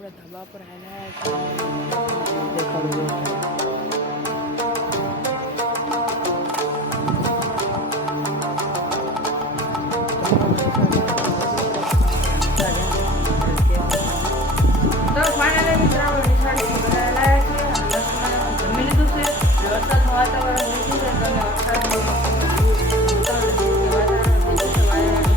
આપણે ધાબા પર આવ્યા દેખાડું તો ફાઇનલી મિત્રો નિશાળથી બધા લાયા છે અને મસ્ત જમી લીધું છે. વરસાદનું વાતાવરણ થઈ ગયું છે. તમે વરસાદનું વાતાવરણ થઈ ગયું છે. વાયરાનું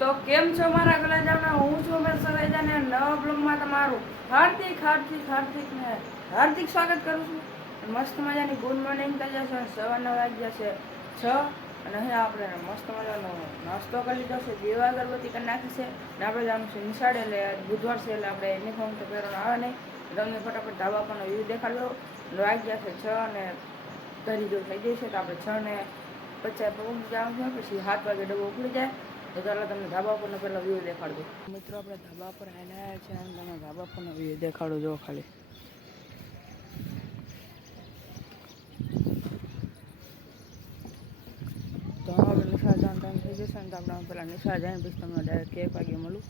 તો કેમ છો મારા ગલાજાના? હું છું ઉમેશ સરેજાને નવા બ્લોગમાં તમારું હાર્દિક સ્વાગત કરું છું. મસ્ત મજાની ગુડ મોર્નિંગ થઈ જશે. સવારના વાગ્યા છે 6 અને અહીંયા આપણે મસ્ત મજાનો નાસ્તો કરી લીધો છે. દીવા અગરબત્તી કરી નાખી છે અને આપણે જવાનું છે નિશાળ. એટલે બુધવાર છે એટલે આપણે યુનિફોર્મ તો પહેરવાનું આવે નહીં. તમને ફટાફટ ધાબા પરનો વ્યૂ દેખાડો. વાગ્યા છે 6 અને ઘરી જેવું થઈ જશે. તો આપણે 6 ને 50 પગું જવાનું છે. પછી 7 વાગે ડબ્બો ઉપડી જાય. તો ચાલો તમને ધાબા પરનો પહેલો વ્યૂ દેખાડજો. મિત્રો આપણે ધાબા પર આવ્યા છે અને તમે ધાબા પરનો વ્યૂ દેખાડો જો ખાલી. તો આપણે નિશાળ જવાનું ટાઈમ થઈ જશે ને તો આપણે પેલા નિશાળ જાય પછી તમને ડાયરેક્ટ 1 વાગે મળું.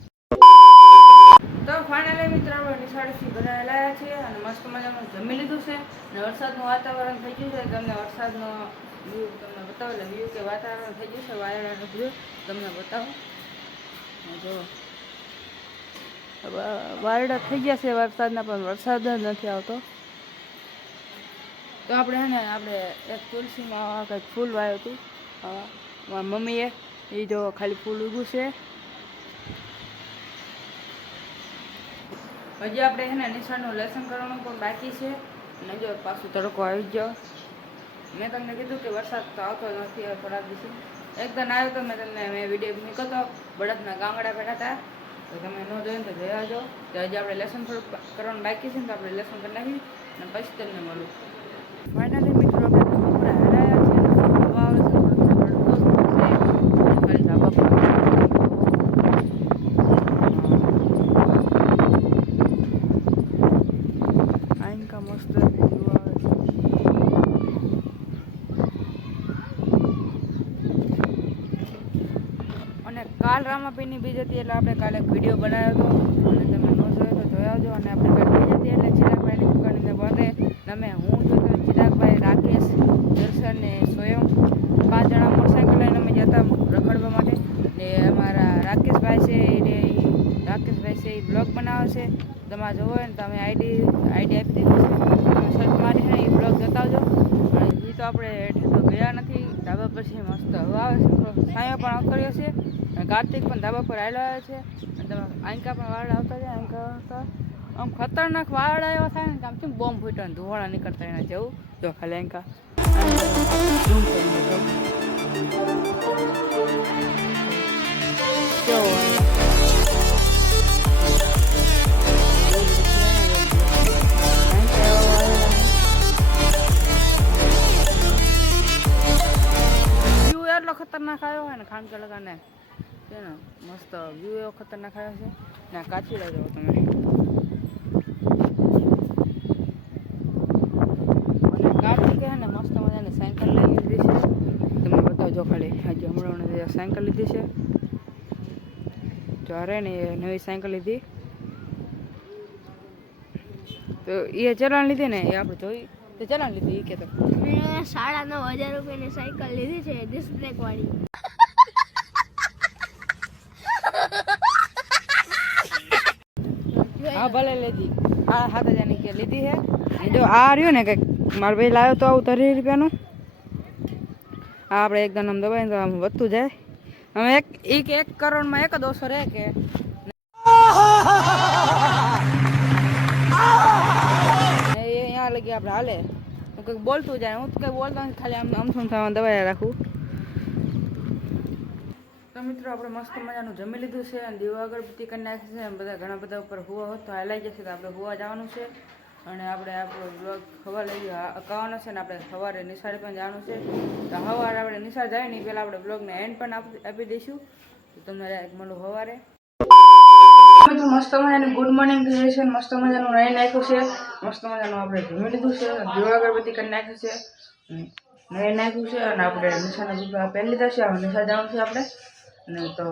તો ફાઇનલી મિત્રો આપણે નિશાળથી ઘરે લાવ્યા છીએ અને મસ્ત મજાનું જમી લીધું છે અને વરસાદનું વાતાવરણ થઈ ગયું છે. તમને વરસાદનો વ્યૂ તમને બતાવો. એટલે વ્યૂ કે વાતાવરણ થઈ ગયું છે વાયરાનું વ્યૂ તમને બતાવો. જો વાયડા થઈ ગયા છે વરસાદના, પણ વરસાદ જ નથી આવતો. તો આપણે એક તુલસીમાં કંઈક ફૂલ વાવ્યું હતું મારી મમ્મીએ. એ જો ખાલી ફૂલ ઉગ્યું છે. હજી આપણે નિશાળનું લેસન કરવાનું પણ બાકી છે. અને જો પાછું તડકો આવી ગયો. મેં તમને કીધું કે વરસાદ તો આવતો નથી હવે થોડાક દિવસે. એકદમ આવ્યો તો મેં વિડીયો મૂક્યો હતો. બળદના ગામડા બેઠા હતા. તો તમે ન જોયું તો જોયા જો. તો હજી આપણે લેસન થોડુંક કરવાનું બાકી છે ને તો આપણે લેસન કરી નાખી અને પછી તમને મળું. ફાઇનલી મિત્રો આપણે હરાયા છે. હવા આવે છે, થોડો તડકો છે. ખાલી ધાબા પર આઈનકા મસ્ત વ્યૂ આવે છે. અને કાલ રામાપીની બીજ હતી એટલે આપણે કાલે એક વિડીયો બનાવ્યો હતો અને તમે ન જોયો તો જોઈ આવજો. અને આપણે કાલે બીજ હતી એટલે ચિરાગભાઈની દુકાનને બંને તમે હું જોતો ચિરાગભાઈ, રાકેશ, દર્શન ને સ્વયં 5 જણા મોટરસાઇકલ લઈને અમે જતા રખડવા માટે. ને અમારા રાકેશભાઈ છે એ બ્લોગ બનાવે છે. તમારે જોવો હોય ને તમે આઈડી આપી દીધી છે. તમે સર્ચ મારીને એ બ્લોગ જતાવજો. અને એ તો આપણે હેઠે તો ગયા નથી. ધાબા પછી મસ્ત હવા આવે છે, છાંયો પણ આવતો છે. અને કાર્તિક પણ ધાબા પર આવેલો આવે છે. અને તમે આંકા પણ વાળ આવતા જાય. આંકા આમ ખતરનાક વાળ એવા થાય ને કે આમ કેમ બોમ્બ ફૂટ્યો ને ધુવાળા નીકળતા એના જેવું. જો ખાલી આંકા એટલો ખતરનાક આવ્યો હોય ને ખાનકા લગાને છે ને મસ્ત વ્યૂ એવો ખતરનાક આવ્યો છે ને. કાચી લાગો તમે. અને કાર્તિકે ને મસ્ત મજાની સાયકલ લઈ લીધી છે. તમને બતાવજો ખાલી. આજે હમણાં સાયકલ લીધી છે. જો અરે ને એ નવી સાયકલ લીધી. તો એ ચલાણ લીધી ને એ આપણે જોઈ તો ચલાણ લીધી એ કે તો 9,500 રૂપિયાની સાયકલ લીધી છે ડિસ્ક બ્રેક વાળી. હા ભલે લીધી. આ 7,000 ની કે લીધી છે. જો આ રહ્યું ને કંઈક મારો ભાઈ લાવ્યો તો આવું 30 રૂપિયાનું. આ આપણે એકદમ આમ દબાઈને તો આમ વધતું જાય. હવે 1 કરોડમાં એક જ ઓછો રહે કે અહીંયા લગી આપણે હાલે તો કંઈક બોલતું જાય. હું તો કંઈ બોલતો નથી, ખાલી આમ અમથું થવાનું દબાઈ રાખું. તો મિત્રો આપણે મસ્ત મજાનું જમી લીધું છે અને દીવા અગરબત્તી કરી નાખી છે. બધા ઘણા બધા ઉપર હુવા હોત તો હાલાઈ જશે. તો આપણે હુવા જવાનું છે અને આપણે આપણો બ્લોગ હવા લઈ અકાવવાનો છે. ને આપણે સવારે નિશાળે પણ જવાનું છે. તો સવારે આપણે નિશાળ જાય નહીં પહેલાં આપણે બ્લોગને એન્ડ પણ આપી દઈશું. તો તમને મળું સવારે. મિત્રો મસ્ત મજાની ગુડ મોર્નિંગ થઈ છે ને મસ્ત મજાનું રહી નાખ્યું છે મસ્ત મજાનું આપણે જમી લીધું છે દીવા અગરબત્તી કરી નાખ્યું છે રહી નાખ્યું છે અને આપણે નિશાના દૂધ પહેરી લીધા છે હવે નિશા જવાનું છે આપણે અને તો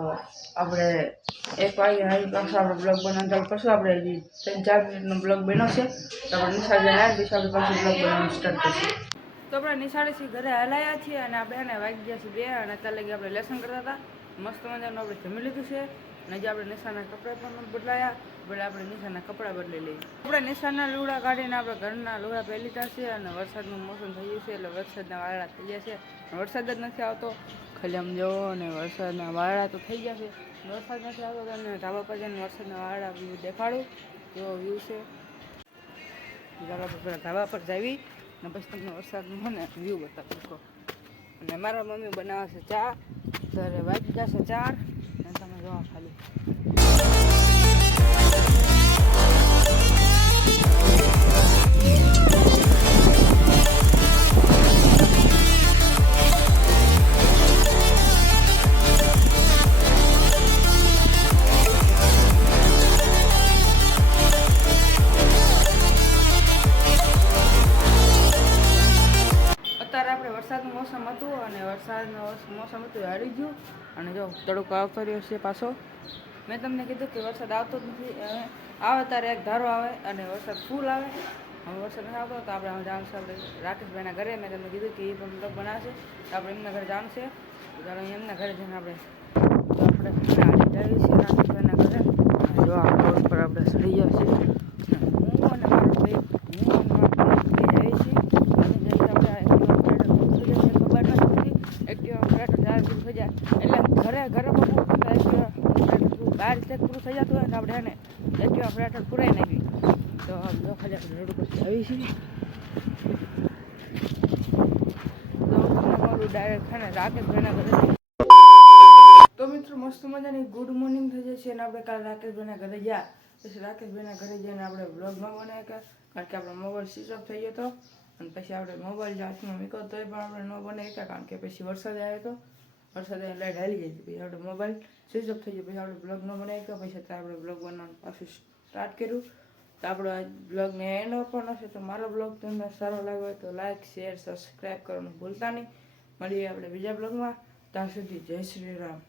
આપણે 1 વાગે આવી પાછો આપણે બ્લોગ બનાવવાનું ચાલુ કરશું આપણે હજી 3-4 મિનિટનો બ્લોગ બન્યો છે તો આપણે નિશા જઈને આવી પછી આપણે પાછું બ્લોગ બનાવવાનું સ્ટાર્ટ કરીશું તો આપણે નિશાળેથી ઘરે હલાયા છીએ અને આપણે એને વાગી ગયા છે 2 અને અત્યારે લગી આપણે લેસન કરતા હતા મસ્ત મજાનું આપણે જમી લીધું છે અને જે આપણે નિશાના કપડાં પણ બદલાયા એટલે આપણે નિશાના કપડાં બદલી લઈએ આપણે નિશાના લુગડા કાઢીને આપણે ઘરના લુગડા પહેરી લીધા છે અને વરસાદનું મોસમ થઈ ગયું છે એટલે વરસાદના વાળા થઈ ગયા છે વરસાદ જ નથી આવતો ખાલી આમ જવો અને વરસાદના વાળા તો થઈ ગયા છે વરસાદ નથી આવતો તો અને ધાબા પર જઈને વરસાદના વાળા વ્યૂ દેખાડું કેવો વ્યૂ છે ધાબા પર જાવી અને પછી તમને વરસાદનું છે ને વ્યૂ બતાવી શકો અને મારા મમ્મી બનાવે છે ચા ત્યારે વાગી જશે 4 અને તમે જોવા ખાલી અત્યારે આપણે વરસાદનું મોસમ હતું અને વરસાદનું મોસમ હતું હારી ગયું અને જો તડકો આવતો રહ્યો છે પાછો મેં તમને કીધું કે વરસાદ આવતો જ નથી હવે આવે ત્યારે એક ધારો આવે અને વરસાદ ફૂલ આવે હવે વરસાદ નથી આવતો તો આપણે જવાનું છે આપણે રાકેશભાઈના ઘરે મેં તમને કીધું કે એ પણ બ્લોગ બનાવશે તો આપણે એમના ઘરે જવાનું છે તો ચાલો એમના ઘરે જઈને આપણે જઈએ છીએ રાકેશભાઈના ઘરે જો આ રોડ પર આપણે ચડી ગયા છીએ હું અને મારો ભાઈ જઈએ છીએ એક્ટિવા પેટ્રોલ 4 પૂરું થઈ જાય એટલે ઘરે બહાર ચેક પૂરું થઈ જતું હોય ને આપણે એને એક્ટિવા પેટ્રોલ પૂરાઈ નાખી તો જો ખાલી આપણે રોડ ઉપર આવી છીએ તો મારું ડાયરેક્ટ છે ને રાકેશભાઈના ઘરે તો મિત્રો મસ્ત મજાની ગુડ મોર્નિંગ થઈ જાય છે અને આપણે કાલે રાકેશભાઈના ઘરે ગયા પછી રાકેશભાઈના ઘરે જઈને આપણે બ્લોગ ન બનાવ્યા કારણ કે આપણો મોબાઈલ સ્વિચ ઓફ થઈ ગયો હતો અને પછી આપણે મોબાઈલ હાથમાં મૂક્યો તોય પણ આપણે ન બનાવી કારણ કે પછી વરસાદ આવ્યો હતો વરસાદ લાઈટ હાલી ગઈ પછી આપણે મોબાઈલ સ્વિચ ઓફ થઈ ગયો પછી આપણે બ્લોગ ન બનાવી પછી અત્યારે આપણે બ્લોગ બનાવવાનું પાછું સ્ટાર્ટ કર્યું તો આપણો આ બ્લોગને એન્ડ આપવાનો છે તો મારો બ્લોગ તમને સારો લાગ્યો હોય તો લાઈક શેર સબસ્ક્રાઈબ કરવાનું ભૂલતા નહીં મળીએ આપણે બીજા બ્લોગમાં ત્યાં સુધી જય શ્રી રામ.